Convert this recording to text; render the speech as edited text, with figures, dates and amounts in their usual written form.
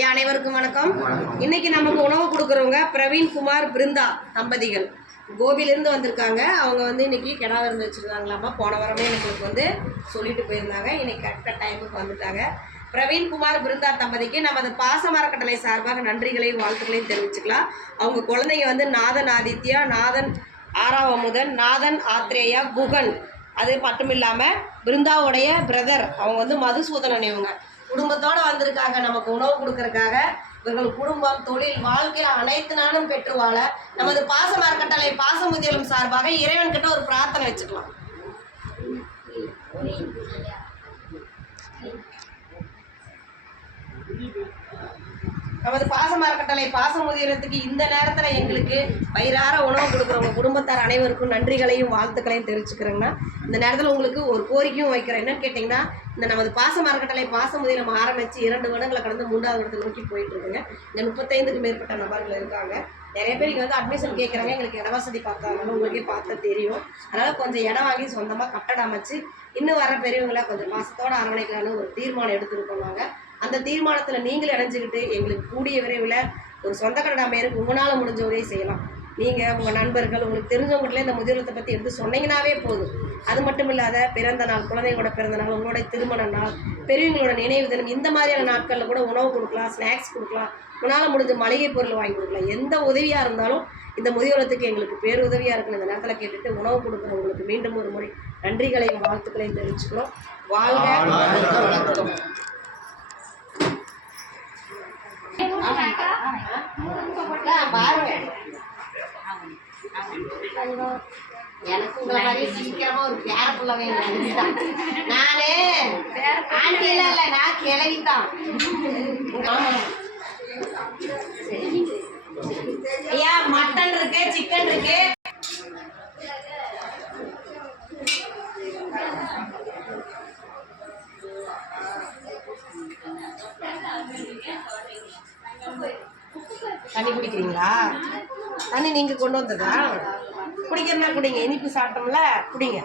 அனைவருக்கும் வணக்கம். இன்னைக்கு நமக்கு உணவு கொடுக்குறவங்க பிரவீன் குமார் பிருந்தா தம்பதிகள் கோபிலிருந்து வந்திருக்காங்க. அவங்க வந்து இன்னைக்கு கிடா விருந்து வச்சுருக்காங்களாமா. போன வாரமே எங்களுக்கு வந்து சொல்லிட்டு போயிருந்தாங்க. இன்னைக்கு கரெக்டாக டைமுக்கு வந்துட்டாங்க. பிரவீன் குமார் பிருந்தா தம்பதிக்கு நமது பாசமரக்கட்டளை சார்பாக நன்றிகளையும் வாழ்த்துக்களையும் தெரிவிச்சுக்கலாம். அவங்க குழந்தைங்க வந்து நாதன் ஆதித்யா, நாதன் ஆறாவமுதன், நாதன் ஆத்ரேயா, குகன். அது மட்டும் இல்லாமல் பிருந்தாவுடைய பிரதர் அவங்க வந்து மதுசூதனன். இவங்க குடும்பத்தோடு வந்திருக்காங்க நமக்கு உணவு கொடுக்கறதுக்காக. இவர்கள் குடும்பம், தொழில், வாழ்க்கையில் அனைத்து நாளும் பெற்று வாழ நமது பாசமரக்கட்டளை பாசமுதியலும் சார்பாக இறைவன் கிட்ட ஒரு பிரார்த்தனை வச்சுக்கலாம். நமது பாசமரக்கட்டளை பாசமுதியலத்துக்கு இந்த நேரத்தில் எங்களுக்கு வயிறார உணவு கொடுக்குறவங்க குடும்பத்தார் அனைவருக்கும் நன்றிகளையும் வாழ்த்துக்களையும் தெரிவிச்சுக்கிறேங்கன்னா, இந்த நேரத்தில் உங்களுக்கு ஒரு கோரிக்கையும் வைக்கிறேன். என்னன்னு கேட்டிங்கன்னா, இந்த நமது பாசமரக்கட்டளை பாசமுதியலம் ஆரம்பித்து 2 வருடங்களை கடந்து 3வது வருடத்தை நோக்கி போயிட்டு இருக்குங்க. இந்த 35க்கு மேற்பட்ட நபர்கள் இருக்காங்க. நிறைய பேர் இங்கே வந்து அட்மிஷன் கேட்குறாங்க. எங்களுக்கு இட வசதி பார்த்தாங்கன்னு உங்களுக்கே பார்த்தா தெரியும். அதனால் கொஞ்சம் இடம் வாங்கி சொந்தமாக கட்டடம் அமைச்சு இன்னும் வர பெரியவங்களை கொஞ்சம் மாதத்தோடு அரவணைக்கலான்னு ஒரு தீர்மானம் எடுத்துருக்கோம். நாங்கள் அந்த தீர்மானத்தில் நீங்களும் இணைஞ்சிக்கிட்டு எங்களுக்கு கூடிய விரைவில் ஒரு சொந்த கட்டடம் அமையருக்கு உங்களால் முடிஞ்ச உதவி செய்யலாம். நீங்கள் உங்கள் நண்பர்கள் உங்களுக்கு தெரிஞ்சவங்ககிட்ட இந்த முதியோரத்தை பற்றி எடுத்து சொன்னீங்கன்னாவே போதும். அது மட்டும் இல்லாத பிறந்த நாள், குழந்தைங்களோட பிறந்த நாள், உங்களோட திருமண நாள், பெரியவங்களோட நினைவு தினம், இந்த மாதிரியான நாட்களில் கூட உணவு கொடுக்கலாம், ஸ்நாக்ஸ் கொடுக்கலாம், உங்களால் முடிஞ்ச மளிகை பொருள் வாங்கி கொடுக்கலாம். எந்த உதவியாக இருந்தாலும் இந்த முதியோரத்துக்கு எங்களுக்கு பேருதவியாக இருக்குன்னு இந்த நேரத்தில் கேட்டுட்டு உணவு கொடுக்குறவங்களுக்கு மீண்டும் ஒரு முறை நன்றிகளையும் வாழ்த்துக்களையும் தெரிவிச்சுக்கிறோம். வாழ்க. எனக்கு உங்களை மாதிரி சீக்கிரமா ஒரு பேர புள்ள வேணும். நானு ஆண்டியில இல்ல, நான் கிளவித்தான். ஐயா மட்டன் இருக்கு, சிக்கன் இருக்கு. தண்ணி குடிக்கிறீங்களா? தண்ணி நீங்கள் கொண்டு வந்ததா? குடிக்கிறனா குடிங்க. இனிப்பு சாப்பிட்டோம்ல, குடிங்க.